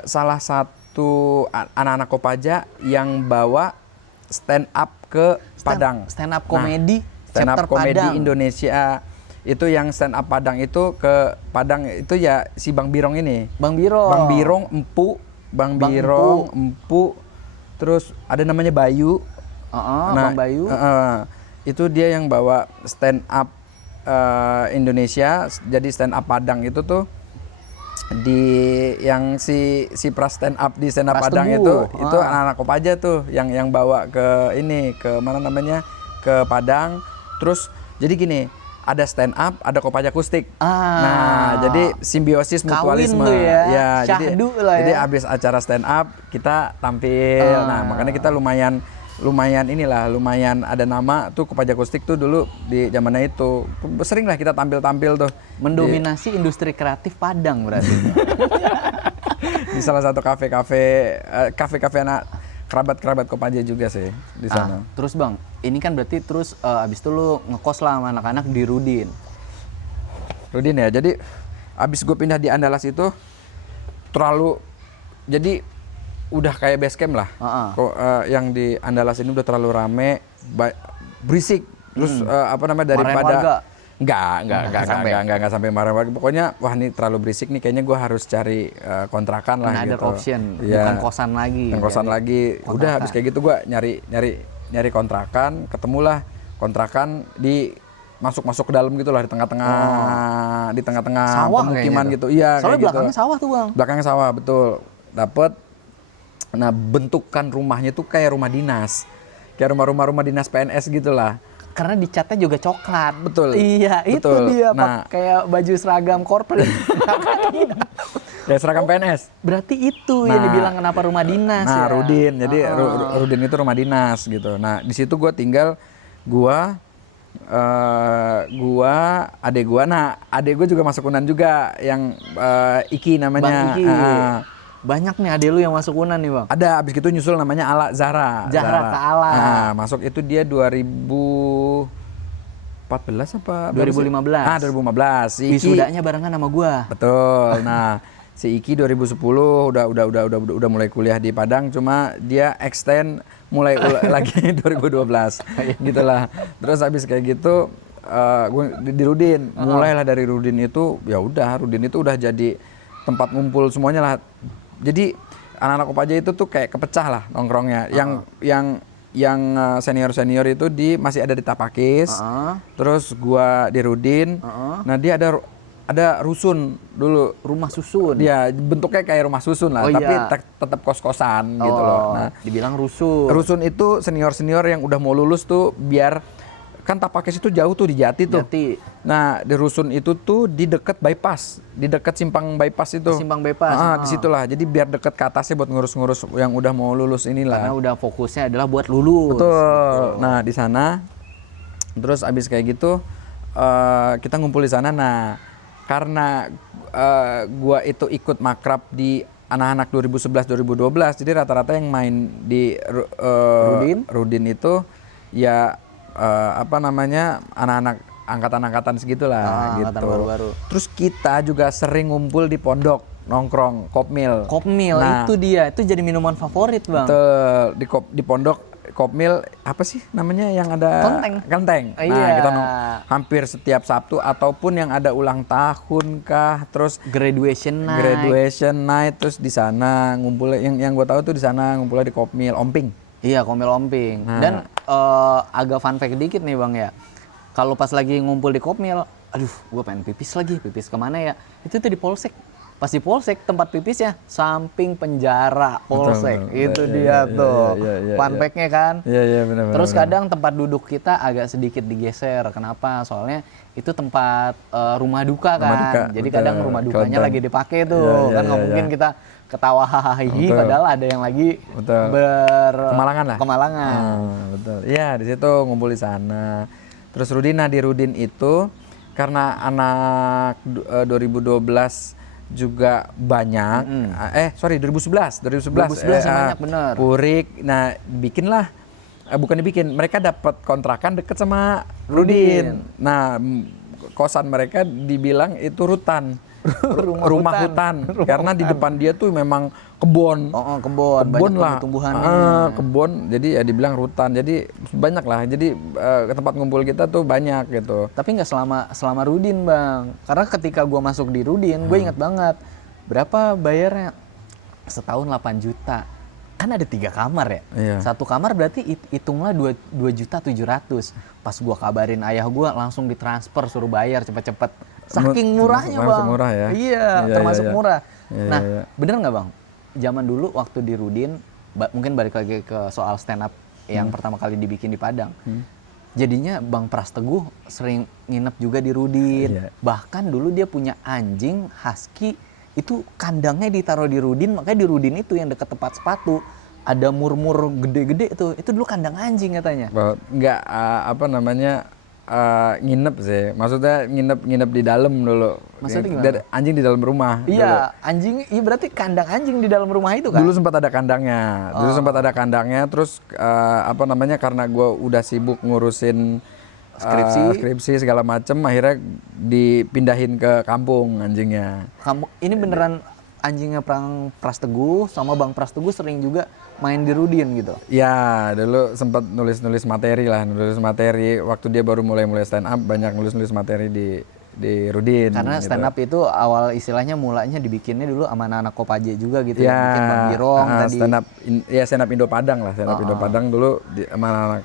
salah satu anak-anak Kopaja yang bawa stand up ke Padang. Stand up komedi, stand up chapter komedi Padang. Indonesia. Itu yang stand up Padang itu ke Padang itu ya si Bang Birong ini. Bang Birong, Bang Birong, Empu, terus ada namanya Bayu. Bang Bayu. Itu dia yang bawa stand up Indonesia, jadi stand up Padang itu tuh di yang si pras stand up di stand up Pras Padang Teguh. itu anak-anak Kopaja tuh yang bawa ke ini ke mana namanya ke Padang. Terus jadi gini, ada stand up, ada Kopaja akustik. Nah, jadi simbiosis mutualisme. Ya, jadi lah ya. Jadi abis acara stand up kita tampil. Nah, makanya kita lumayan ada nama tuh Kopaja akustik tuh dulu di zamannya itu. Sering lah kita tampil-tampil tuh. Mendominasi industri kreatif Padang berarti. Di salah satu kafe anak kerabat Kopaja juga sih di sana. Terus Bang, ini kan berarti terus abis itu lu ngekos lah sama anak-anak di Rudin ya, jadi abis gue pindah di Andalas itu jadi udah kayak base camp lah. Yang di Andalas ini udah terlalu rame, berisik, terus daripada Enggak sampai marah warga. Pokoknya wah ini terlalu berisik nih, kayaknya gue harus cari kontrakan lah gitu. Ada option, bukan kosan lagi. Bukan kosan lagi. Kontrakan. Udah habis kayak gitu gue nyari kontrakan, ketemulah kontrakan di masuk ke dalam gitu lah, di tengah-tengah sawah pemukiman gitu. Iya, soalnya kayak belakangnya gitu. sawah tuh Bang. Belakangnya sawah, betul. Dapet. Nah, bentukan rumahnya tuh kayak rumah dinas. Kayak rumah dinas PNS gitu lah. Karena dicatnya juga coklat. Betul. Iya, betul. Itu dia. Nah, kayak baju seragam corporate. Ya seragam PNS. Berarti itu yang dibilang kenapa rumah dinas ya. Rudin. Jadi Rudin itu rumah dinas gitu. Nah, di situ gue tinggal, adek gue. Nah, adek gue juga masuk Unan juga, yang Iki namanya. Bang Iki. Banyak nih adek lu yang masuk Unan nih Bang. Ada, abis gitu nyusul namanya Zahra ke Ala. Nah, masuk itu dia 2014 apa? 2015. 2015. Si Iki wisudanya barengan sama gua. Betul. Nah, si Iki 2010 udah mulai kuliah di Padang, cuma dia extend mulai lagi 2012. Gitulah. Terus habis kayak gitu gue di Rudin. Mulailah dari Rudin itu, ya udah Rudin itu udah jadi tempat ngumpul semuanya lah. Jadi anak-anak Kopaja itu tuh kayak kepecah lah nongkrongnya. Yang senior itu masih ada di Tapakis. Terus gua di Rudin. Nah, dia ada rusun dulu, rumah susun. Dia bentuknya kayak rumah susun lah, tapi tetap kos-kosan gitu loh. Nah, dibilang rusun. Rusun itu senior yang udah mau lulus tuh, biar kan Tapakis itu jauh tuh di Jati tuh. Nah, di rusun itu tuh di dekat bypass, di dekat simpang bypass itu. Simpang bypass. Disitulah. Jadi biar dekat ke atasnya buat ngurus-ngurus yang udah mau lulus inilah. Karena udah fokusnya adalah buat lulus. Betul. Gitu. Nah, di sana terus abis kayak gitu kita ngumpul di sana. Nah, karena gua itu ikut makrab di anak-anak 2011-2012, jadi rata-rata yang main di Rudin itu ya anak-anak angkatan segitulah gitu. Angkatan baru-baru. Terus kita juga sering ngumpul di pondok, nongkrong, kopmil. Nah, itu dia, itu jadi minuman favorit Bang. Betul, di pondok kopmil apa sih namanya yang ada kelenteng. Nah, kita hampir setiap Sabtu ataupun yang ada ulang tahun kah, terus graduation night terus di sana ngumpul, yang gue tahu tuh di sana ngumpulnya di kopmil Omping. Iya, Komil Omping. Nah. Dan agak fun fact dikit nih Bang ya. Kalau pas lagi ngumpul di Komil, aduh gue pengen pipis lagi. Pipis kemana ya? Itu tuh di Polsek. Pas di Polsek tempat pipisnya samping penjara Polsek. Itu dia tuh. Fun fact-nya kan. Iya, benar. Terus kadang tempat duduk kita agak sedikit digeser. Kenapa? Soalnya itu tempat rumah duka kan. Jadi kadang rumah dukanya lagi dipakai tuh. Kan nggak mungkin kita ketawa hahaha, padahal ada yang lagi kemalangan lah. Kemalangan. Betul. Iya, di situ ngumpul di sana. Terus Rudin, di Rudin itu karena anak 2012 juga banyak. 2011 banyak, bener. Purik. Nah, bikinlah bukan dibikin, mereka dapat kontrakan deket sama Rudin. Nah, kosan mereka dibilang itu rutan. rumah hutan. Karena di depan dia tuh memang kebun. Kebun lah. Tumbuhannya. Kebun, jadi ya dibilang rutan. Jadi banyak lah. Jadi ke tempat ngumpul kita tuh banyak gitu. Tapi nggak selama Rudin, Bang. Karena ketika gua masuk di Rudin, gue inget banget berapa bayarnya, setahun 8 juta. Kan ada 3 kamar ya. Iya. Satu kamar berarti hitunglah 2.700.000. Pas gua kabarin ayah gua, langsung ditransfer, suruh bayar cepet-cepet. Saking murahnya, Bang. Termasuk murah ya? Iya, termasuk murah. Iya, Nah, iya. bener nggak, Bang? Zaman dulu waktu di Rudin, mungkin balik lagi ke soal stand up yang pertama kali dibikin di Padang. Jadinya Bang Pras Teguh sering nginep juga di Rudin. Iya. Bahkan dulu dia punya anjing husky, itu kandangnya ditaruh di Rudin, makanya di Rudin itu yang dekat tempat sepatu ada mur-mur gede-gede itu dulu kandang anjing katanya. Nggak nginep sih, maksudnya nginep di dalam dulu. Maksudnya gimana? Anjing di dalam rumah. Iya, anjing, iya berarti kandang anjing di dalam rumah itu kan? Dulu sempat ada kandangnya. Terus karena gue udah sibuk ngurusin skripsi segala macem, akhirnya dipindahin ke kampung anjingnya. Ini beneran anjingnya Pras Teguh sama Bang Pras Teguh sering juga main di Rudin gitu? Ya, dulu sempat nulis materi waktu dia baru mulai stand up, banyak nulis materi di Rudin. Karena gitu. stand up itu awal istilahnya mulanya dibikinnya dulu sama anak-anak Kopaje juga gitu ya, bikin Bang Girong tadi. Stand up Indo Padang lah, Indo Padang dulu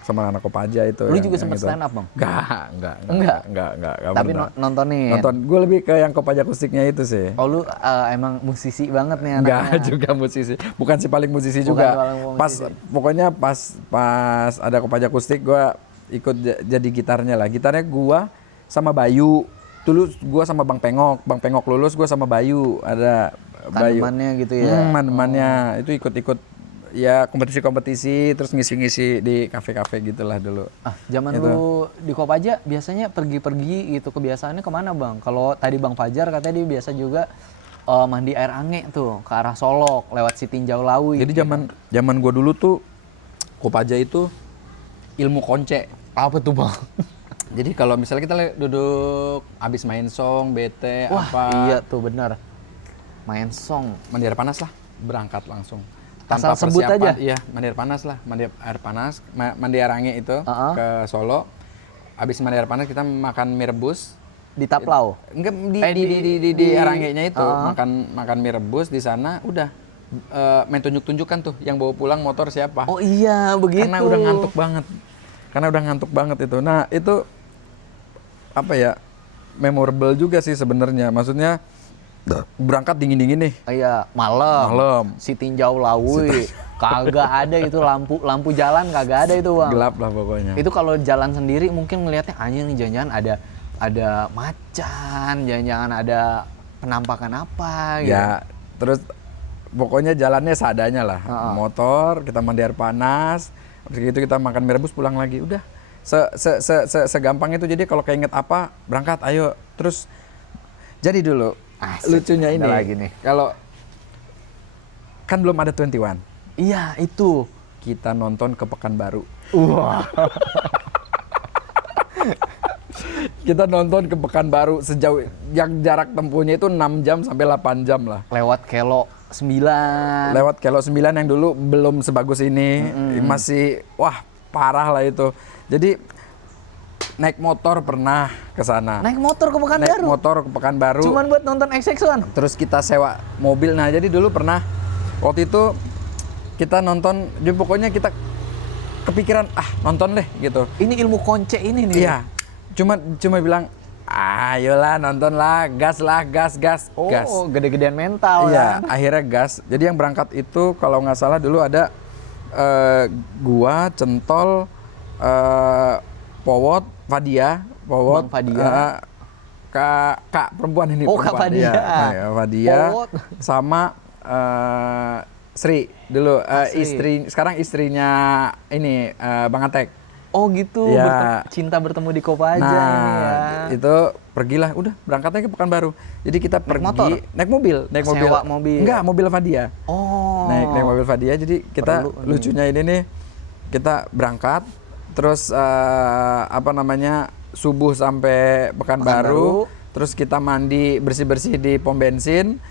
sama anak Kopaja itu. Lu juga sempat stand up, Bang? Enggak. Tapi nontonin. Gue lebih ke yang Kopaja akustiknya itu sih. Oh, lu emang musisi banget nih anaknya. Enggak juga musisi. Bukan si paling musisi juga. Pokoknya pas ada Kopaja akustik gue ikut jadi gitarnya lah. Gitarnya gue sama Bayu. Dulu gue sama Bang Pengok lulus, gue sama Bayu, ada Bayu. Kandemannya gitu ya? Kandemannya, itu ikut ya kompetisi-kompetisi, terus ngisi-ngisi di kafe-kafe gitulah dulu. Zaman gitu. lu di Kopaja biasanya pergi-pergi gitu, kebiasaannya kemana, Bang? Kalau tadi Bang Fajar katanya dia biasa juga mandi air ange tuh, ke arah Solok, lewat Sitinjau Lawi. Jadi zaman gue dulu tuh, Kopaja itu ilmu konce. Apa tuh, Bang? Jadi kalau misalnya kita duduk habis main song, bete, Iya tuh benar. Main song, mandi air panas lah, berangkat langsung. Asal sebut aja. Iya, mandi air panas lah, mandi air panas, mandi air ange itu ke Solo. Habis mandi air panas kita makan mie rebus di Taplau. Enggak di air ange-nya itu, makan mie rebus di sana udah main tunjuk-tunjukkan tuh yang bawa pulang motor siapa. Oh iya, begitu. Karena udah ngantuk banget itu. Nah, itu apa ya, memorable juga sih sebenarnya. Maksudnya berangkat dingin-dingin nih. Iya, malam. Sitinjau Lawi. Kagak ada itu lampu jalan, kagak ada itu, Bang. Gelap lah pokoknya. Itu kalau jalan sendiri mungkin ngelihatnya anjing nih, jangan-jangan ada macan, jangan-jangan ada penampakan apa gitu. Ya, terus pokoknya jalannya seadanya lah. Motor, kita mandi air panas, habis itu kita makan mie rebus, pulang lagi. Udah. Segampang itu. Jadi kalau keinget apa, berangkat, ayo. Terus jadi dulu lucunya ini lagi nih. Kalau kan belum ada 21. Iya, itu. Kita nonton ke Pekanbaru. Wah. Kita nonton ke Pekanbaru sejauh yang jarak tempuhnya itu 6 jam sampai 8 jam lah. Lewat Kelo 9. Lewat Kelo 9 yang dulu belum sebagus ini. Masih parah lah itu. Jadi naik motor pernah ke sana. Naik motor ke Pekanbaru. Cuman buat nonton XX1. Terus kita sewa mobil. Nah, jadi dulu pernah waktu itu kita nonton, jadi pokoknya kita kepikiran nonton deh gitu. Ini ilmu konce ini nih. Iya. Cuma bilang, ayolah nonton lah, gas. Oh, gede-gedean mental. Iya, kan? akhirnya gas. Jadi yang berangkat itu kalau nggak salah dulu ada gua, Centol, Powot, Fadia, kak perempuan ini. Oh, Kak Fadia. Fadia sama Sri dulu, sekarang istrinya ini Bang Atek. Oh gitu, Ya. cinta bertemu di Kopaja Nah, ini ya. itu pergilah, udah berangkatnya ke Pekanbaru. Jadi kita Naik pergi motor? naik mobil. Sewa mobil? Enggak, mobil Vadia. Oh. Naik mobil Vadia. Jadi kita Perlu nih. lucunya ini nih, kita berangkat, terus subuh sampai Pekanbaru, terus kita mandi bersih-bersih di pom bensin.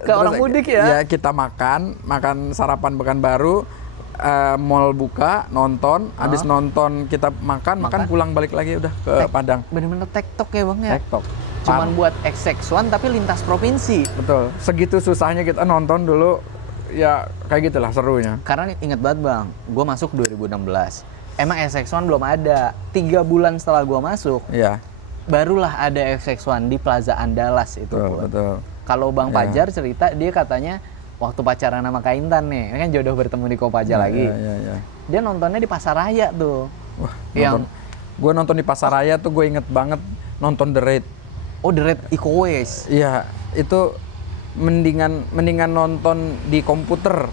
Kayak orang mudik ya? Ya kita makan sarapan Pekanbaru. Mall buka, nonton, habis nonton kita makan pulang balik lagi udah ke Padang. Bener-bener tektok ya Bang ya? TikTok. Cuman buat XX1 tapi lintas provinsi. Betul. Segitu susahnya kita nonton dulu, ya kayak gitulah serunya. Karena inget banget Bang, gue masuk 2016. Emang XX1 belum ada. 3 bulan setelah gue masuk, Iya. barulah ada XX1 di Plaza Andalas itu. Betul. Kalau Bang Pajar cerita, dia katanya waktu pacaran sama Kak Intan nih, ini kan jodoh bertemu di Kopaja lagi. Iya. Dia nontonnya di Pasar Raya tuh. Wah, gue nonton di Pasar Raya tuh gue inget banget nonton The Raid. Oh, The Raid Iko Uwais. Iya, itu mendingan nonton di komputer.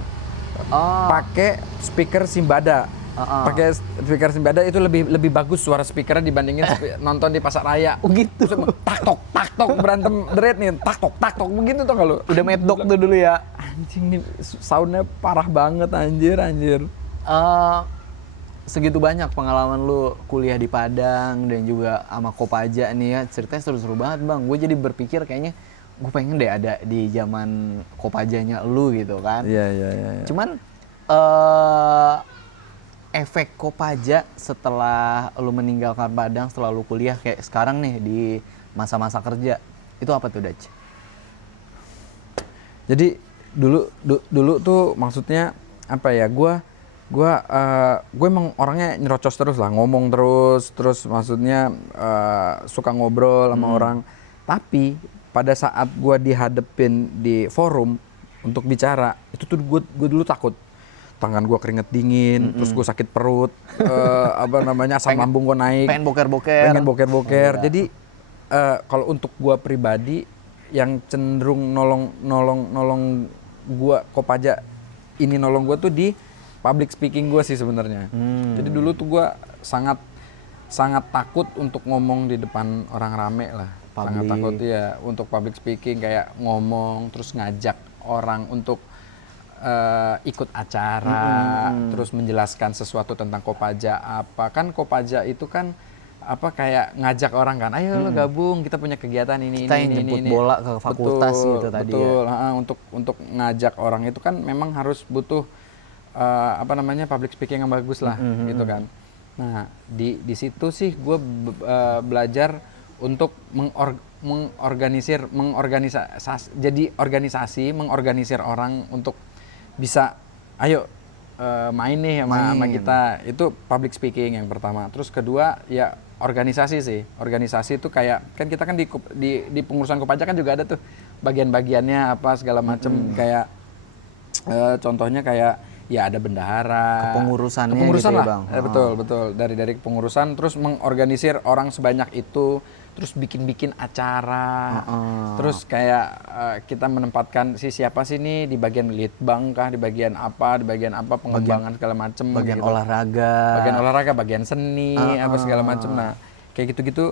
Pakai speaker Simbada. Pakai speaker Simbada itu lebih bagus suara speakernya dibandingin nonton di Pasar Raya. Oh gitu. Tak tok berantem The Raid nih, tak tok begitu tuh kalau. Udah Mad Dog tuh dulu ya. Anjing nih soundnya parah banget anjir. Segitu banyak pengalaman lu kuliah di Padang dan juga sama Kopaja nih ya, ceritanya seru-seru banget Bang. Gue jadi berpikir kayaknya gue pengen deh ada di zaman Kopajanya lu gitu kan. Iya. Cuman efek Kopaja setelah lu meninggalkan Padang, setelah lu kuliah kayak sekarang nih di masa-masa kerja, itu apa tuh Daj? Jadi dulu tuh maksudnya apa ya, gue emang orangnya nyerocos terus lah, ngomong terus maksudnya suka ngobrol sama orang. Tapi pada saat gue dihadepin di forum untuk bicara, itu tuh gue dulu takut. Tangan gue keringet dingin, terus gue sakit perut, asam lambung gue naik. Pengen boker-boker. Jadi kalau untuk gue pribadi, yang cenderung nolong gue, Kopaja ini nolong gue tuh di public speaking gue sih sebenarnya. Jadi dulu tuh gue sangat takut untuk ngomong di depan orang rame lah. Sangat takut ya untuk public speaking, kayak ngomong terus ngajak orang untuk ikut acara, terus menjelaskan sesuatu tentang Kopaja apa. Kan Kopaja itu kan kayak ngajak orang kan, ayo lo gabung, kita punya kegiatan ini. Kita yang jemput bola ke fakultas gitu tadi betul. ya. Untuk ngajak orang itu kan memang harus butuh public speaking yang bagus lah gitu kan. Nah di situ sih gue belajar untuk mengorganisir orang untuk bisa main nih sama kita. Itu public speaking yang pertama. Terus kedua ya organisasi sih. Organisasi itu kayak kan kita kan di pengurusan Kopaja kan juga ada tuh bagian-bagiannya apa segala macem. Kayak contohnya kayak ya ada bendahara, kepengurusan gitu lah ya, Bang. Betul dari kepengurusan, terus mengorganisir orang sebanyak itu, terus bikin acara, terus kayak kita menempatkan siapa sih nih di bagian litbang kah, di bagian apa pengembangan segala macem, bagian gitu. olahraga, bagian seni apa segala macem. Nah kayak gitu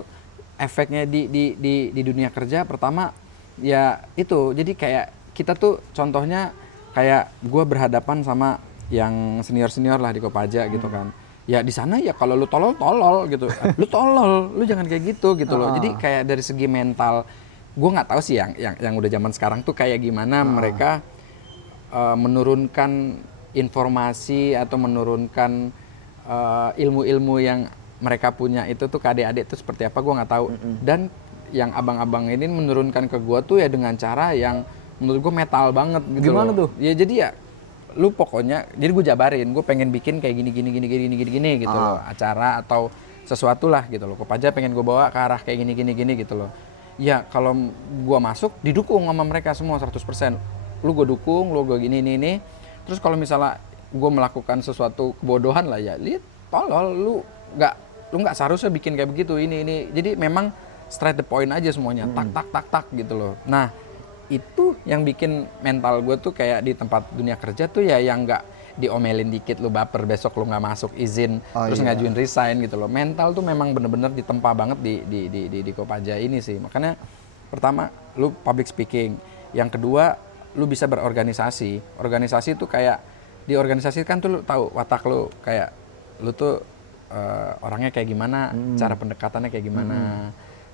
efeknya di dunia kerja pertama ya itu. Jadi kayak kita tuh contohnya kayak gue berhadapan sama yang senior lah di Kopaja gitu kan. Ya di sana ya kalau lu tolol gitu. Lu tolol, lu jangan kayak gitu loh. Jadi kayak dari segi mental, gue nggak tahu sih yang udah zaman sekarang tuh kayak gimana mereka menurunkan informasi atau menurunkan ilmu-ilmu yang mereka punya itu tuh ke adik-adik tuh seperti apa, gue nggak tahu. Dan yang abang-abang ini menurunkan ke gue tuh ya dengan cara yang menurut gue metal banget gitu. Gimana tuh? Ya jadi ya lu pokoknya, jadi gue jabarin, gue pengen bikin kayak gini gitu loh, acara atau sesuatu lah gitu loh. Kopaja pengen gue bawa ke arah kayak gini gitu loh. Ya kalau gue masuk didukung sama mereka semua 100%. Lu gue dukung, lu gue gini. Terus kalau misalnya gue melakukan sesuatu kebodohan lah ya, lihat tolol, lu nggak seharusnya bikin kayak begitu ini. Jadi memang straight the point aja semuanya, tak gitu loh. Nah itu yang bikin mental gue tuh kayak di tempat dunia kerja tuh ya yang diomelin dikit lu baper, besok lu nggak masuk izin, terus ngajuin resign gitu loh. Mental tuh memang bener-bener ditempa banget di Kopaja ini sih. Makanya pertama lu public speaking, yang kedua lu bisa berorganisasi. Organisasi tuh kayak di organisasi kan tuh lu tahu watak lu, kayak lu tuh orangnya kayak gimana, cara pendekatannya kayak gimana.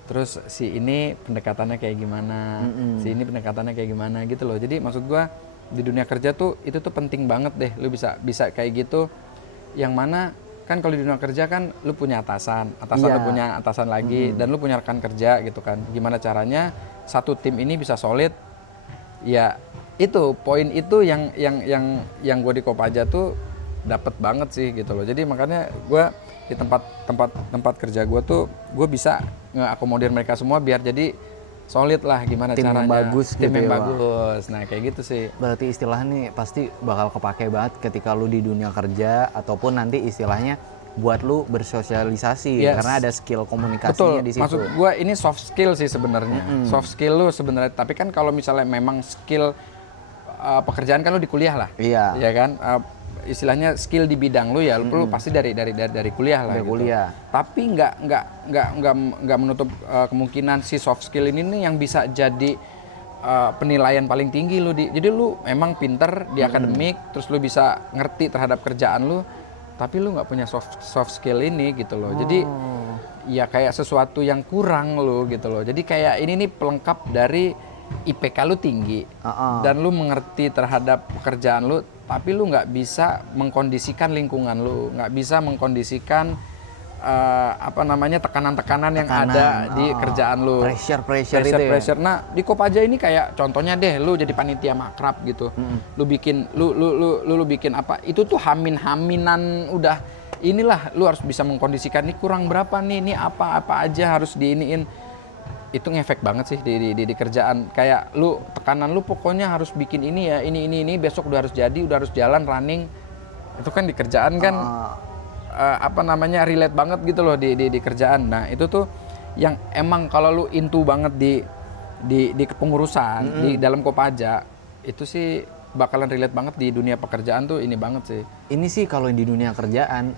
Terus si ini pendekatannya kayak gimana, si ini pendekatannya kayak gimana gitu loh. Jadi maksud gua di dunia kerja tuh itu tuh penting banget deh, lu bisa kayak gitu. Yang mana kan kalau di dunia kerja kan lu punya atasan lu punya atasan lagi, dan lu punya rekan kerja gitu kan. Gimana caranya satu tim ini bisa solid? Ya itu poin itu yang gue di Kopaja tuh dapet banget sih gitu loh. Jadi makanya gue di tempat kerja gue tuh gue bisa ngeakomodir mereka semua biar jadi solid lah, gimana tim caranya. Yang bagus tim gitu yang ya, bagus. Nah kayak gitu sih. Berarti istilahnya nih pasti bakal kepake banget ketika lu di dunia kerja, ataupun nanti istilahnya buat lu bersosialisasi, karena ada skill komunikasinya. Betul. Di situ. Maksud gue ini soft skill sih sebenarnya. Soft skill lu sebenarnya. Tapi kan kalau misalnya memang skill pekerjaan kan lu di kuliah lah. Iya kan. Istilahnya skill di bidang lu ya, lu pasti dari kuliah lah. Dari gitu. Kuliah. Tapi nggak menutup kemungkinan si soft skill ini nih yang bisa jadi penilaian paling tinggi lu jadi lu memang pinter di akademik, terus lu bisa ngerti terhadap kerjaan lu, tapi lu nggak punya soft skill ini gitu loh. Jadi ya kayak sesuatu yang kurang lu gitu loh. Jadi kayak ini nih pelengkap dari IPK lu tinggi dan lu mengerti terhadap pekerjaan lu, tapi lu nggak bisa mengkondisikan lingkungan lu, nggak bisa mengkondisikan tekanan-tekanan yang ada di kerjaan lu. Pressure. Nah di Kopaja ini kayak contohnya deh, lu jadi panitia makrab gitu. Lu bikin apa? Itu tuh haminan udah inilah, lu harus bisa mengkondisikan ini kurang berapa nih, ini apa aja harus diiniin. Itu ngefek banget sih di kerjaan. Kayak lu tekanan lu pokoknya harus bikin ini ya, ini besok udah harus jadi, udah harus jalan running. Itu kan di kerjaan kan relate banget gitu loh di kerjaan. Nah, itu tuh yang emang kalau lu into banget di kepengurusan di dalam Kopaja, itu sih bakalan relate banget di dunia pekerjaan tuh ini banget sih. Ini sih kalau di dunia kerjaan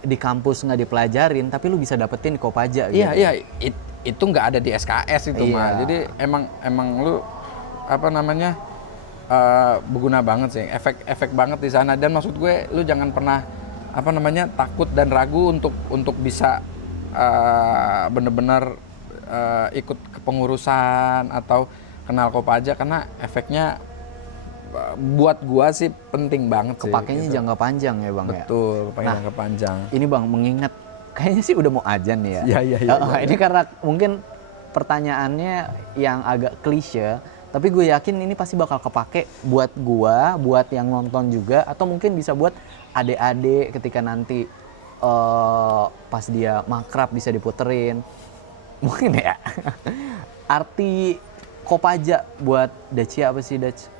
di kampus nggak dipelajarin, tapi lu bisa dapetin di Kopaja gitu. Iya, itu nggak ada di SKS itu mah. Jadi emang lu berguna banget sih, efek banget di sana. Dan maksud gue lu jangan pernah takut dan ragu untuk bisa bener-bener ikut kepengurusan atau kenal Kopaja, karena efeknya buat gua sih penting banget sih. Kepakainya gitu. Jangka panjang ya Bang. Betul, kepakainya jangka panjang. Ini Bang, mengingat kayaknya sih udah mau azan nih ya. Iya. Ini karena mungkin pertanyaannya yang agak klise, tapi gue yakin ini pasti bakal kepake buat gua, buat yang nonton juga, atau mungkin bisa buat adik-adik ketika nanti pas dia makrab bisa diputerin. Mungkin ya. Arti Kopaja buat Daci apa sih, Dac?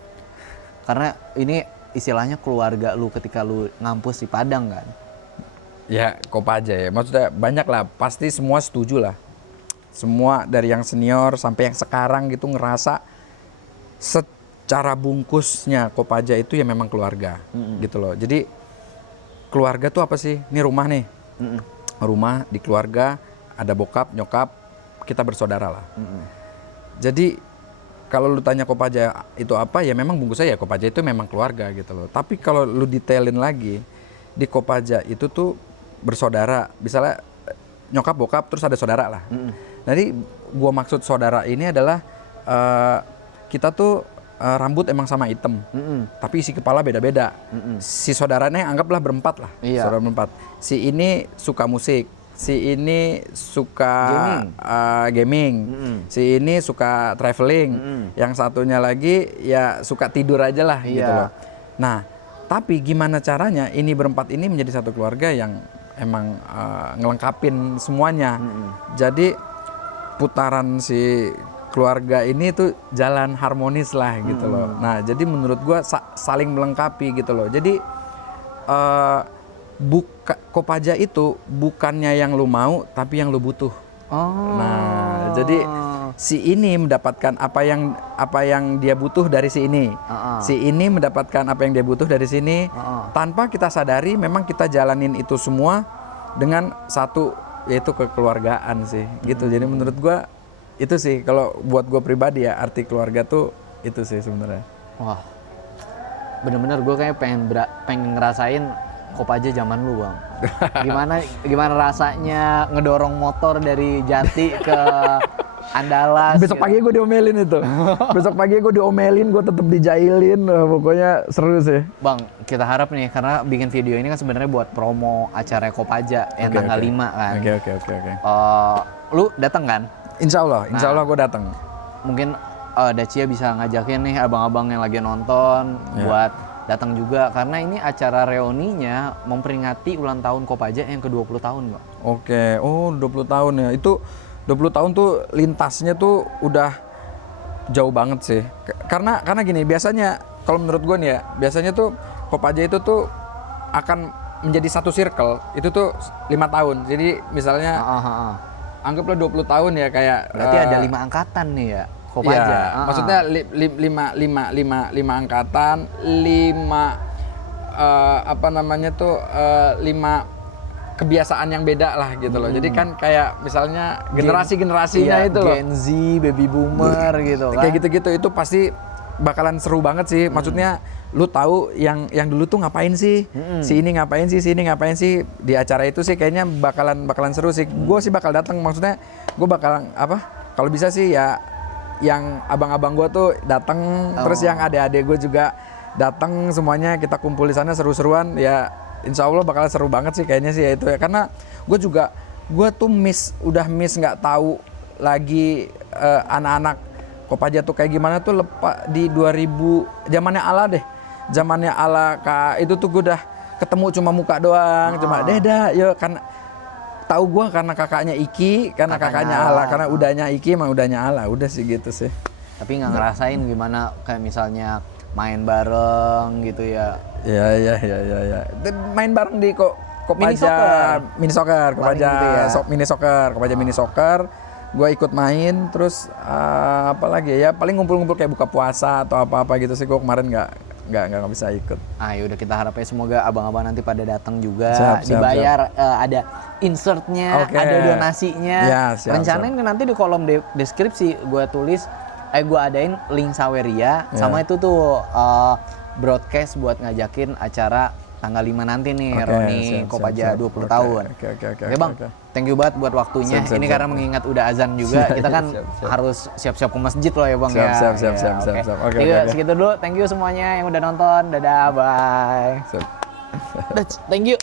Karena ini istilahnya keluarga lu ketika lu ngampus di Padang kan. Ya Kopaja ya, maksudnya banyak lah, pasti semua setuju lah. Semua dari yang senior sampai yang sekarang gitu ngerasa secara bungkusnya Kopaja itu ya memang keluarga gitu loh. Jadi keluarga tuh apa sih? Ini rumah nih. Rumah di keluarga ada bokap, nyokap, kita bersaudara lah. Jadi kalau lu tanya Kopaja itu apa, ya memang bungkusnya ya Kopaja itu memang keluarga gitu loh. Tapi kalau lu detailin lagi, di Kopaja itu tuh bersaudara. Misalnya nyokap, bokap, terus ada saudara lah. Jadi gua maksud saudara ini adalah kita tuh rambut emang sama hitam, tapi isi kepala beda-beda. Si saudaranya anggaplah berempat lah, saudara berempat. Si ini suka musik, si ini suka gaming, si ini suka traveling, yang satunya lagi ya suka tidur aja lah gitu loh. Nah, tapi gimana caranya ini berempat ini menjadi satu keluarga yang emang ngelengkapin semuanya. Jadi putaran si keluarga ini tuh jalan harmonis lah gitu loh. Nah, jadi menurut gua saling melengkapi gitu loh. Jadi Kopaja itu bukannya yang lu mau, tapi yang lu butuh. Nah, jadi si ini mendapatkan apa yang dia butuh dari si ini. Si ini mendapatkan apa yang dia butuh dari sini. Tanpa kita sadari memang kita jalanin itu semua dengan satu, yaitu kekeluargaan sih gitu. Jadi menurut gua itu sih kalau buat gua pribadi ya, arti keluarga tuh itu sih sebenarnya. Wah, bener-bener gue kayak pengen ngerasain Kopaja zaman lu, Bang. Gimana rasanya ngedorong motor dari Jati ke Andalas. Besok pagi gue diomelin itu. Besok pagi gue diomelin, gue tetap dijailin. Pokoknya seru sih. Bang, kita harap nih karena bikin video ini kan sebenarnya buat promo acara Kopaja yang tanggal 5 kan. Oke. Lu datang kan? Insya Allah gue datang. Mungkin Dacia bisa ngajakin nih abang-abang yang lagi nonton buat datang juga karena ini acara reuninya memperingati ulang tahun Kopaja yang ke-20 tahun, Bang. Oke. Oh, 20 tahun ya. Itu 20 tahun tuh lintasnya tuh udah jauh banget sih. Karena gini, biasanya kalau menurut gue nih ya, biasanya tuh Kopaja itu tuh akan menjadi satu circle. Itu tuh 5 tahun. Jadi misalnya anggaplah 20 tahun ya kayak berarti ada 5 angkatan nih ya. Kopaja. Ya, maksudnya lima angkatan, 5 kebiasaan yang beda lah gitu loh. Jadi kan kayak misalnya generasinya itu loh. Gen Z, baby boomer gitu kan. Kayak gitu-gitu itu pasti bakalan seru banget sih. Maksudnya lu tahu yang dulu tuh ngapain sih? Si ini ngapain sih? Di acara itu sih kayaknya bakalan seru sih. Gue sih bakal datang. Maksudnya gue bakalan kalau bisa sih ya yang abang-abang gue tuh datang, terus yang adik-adik gue juga datang, semuanya kita kumpul di sana seru-seruan ya. Insya Allah bakal seru banget sih kayaknya sih ya itu ya, karena gue tuh udah miss nggak tahu lagi anak-anak Kopaja tuh kayak gimana tuh di 2000 zamannya Ala itu tuh gue udah ketemu cuma muka doang, cuma Deda yo kan. Tahu gue karena kakaknya Iki, karena kakaknya Ala, karena udahnya Iki emang udahnya Ala, udah sih gitu sih. Tapi nggak ngerasain gimana kayak misalnya main bareng gitu ya. Iya. Main bareng di Kopaja mini soccer, Kopaja mini soccer. Gue ikut main, terus apa lagi ya? Paling ngumpul-ngumpul kayak buka puasa atau apa-apa gitu sih. Gue kemarin nggak bisa ikut. Yaudah kita harapnya semoga abang-abang nanti pada datang juga, siap. dibayar. Ada insertnya, ada donasinya. Ya, Rencanain nanti di kolom deskripsi gue tulis, gue adain link Saweria sama itu tuh broadcast buat ngajakin acara tanggal 5 nanti nih, Roni Kopaja 20 tahun. Oke Bang, thank you banget buat waktunya. Ini karena mengingat udah azan juga, kita kan harus siap-siap ke masjid loh ya Bang. Siap. Oke. Segitu dulu, thank you semuanya yang udah nonton. Dadah, bye. Thank you.